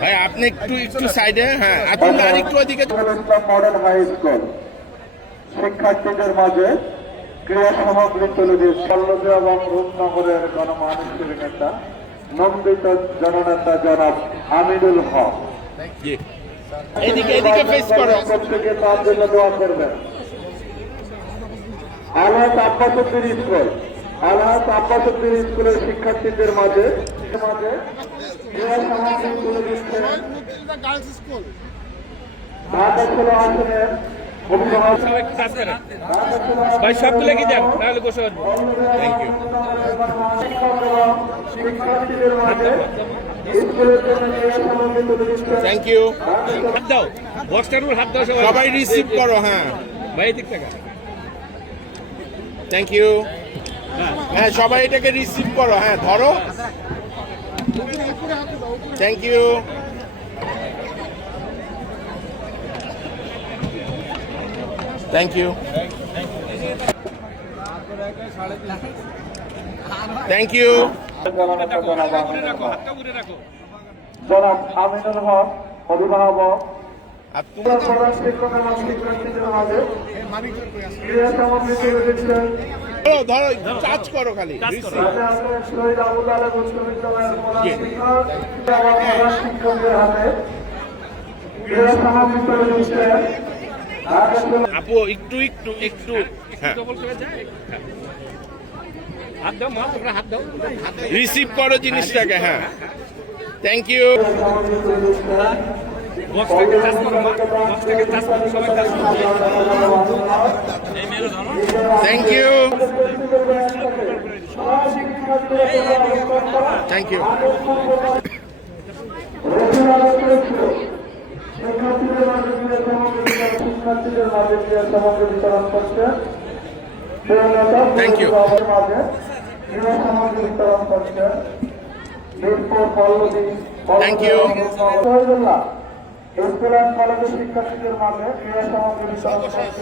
ভাই আপনি একটু একটু সাইডে হ্যাঁ আপনি আর একটু ওদিকে মডেল হাই স্কুল শিক্ষার্থীদের মাঝে ক্রীড়া সামগ্রী তুলে দিয়ে সল্লভ এবং রূপনগরের গণমানুষের নেতা নন্দিত জননেতা জনাব আমিনুল হক। এদিকে এদিকে ফেস করো। প্রত্যেকে তার জন্য দোয়া করবেন। আলহাজ আব্বাসুদ্দিন আলহাজ আব্বাসুদ্দিন স্কুলের শিক্ষার্থীদের মাঝে। মাঝে ক্রীড়া সামগ্রী তুলে দিচ্ছেন ঢাকা ষোলো আসনের অভিভাবক। ভাই সবগুলো কি দেন? তাহলে বসে আসব থ্যাংক ইউ থ্যাংক ইউ হাত দাও। বক্সটার হাত দাও সবাই। সবাই রিসিভ করো হ্যাঁ। ভাই এদিক থেকে। থ্যাংক ইউ হ্যাঁ সবাই এটাকে রিসিভ করো। হ্যাঁ ধরো। Thank you thank you thank you জনাব আমিনুল হক। হাতটা উড়ে রাখো জনাব আমিনুল হক অভিভাবক প্রধান শিক্ষক এবং শিক্ষার্থীদের মাঝে ক্রীড়া সামগ্রী ধরো চার্জ করো খালি। রিসিভ আপু একটু একটু একটু। হ্যাঁ। ডবল করে রিসিভ জিনিসটাকে হ্যাঁ। থ্যাংক ইউ সামগ্রী তুলে দিচ্ছেন বক্সটাকে টাচ করো মা বক্সটাকে টাচ করো সবাই টাচ করো এই thank you thank you. Shahidullah school and কলেজের শিক্ষার্থীদের মাঝে ক্রীড়া সামগ্রী বিতরণ করছেন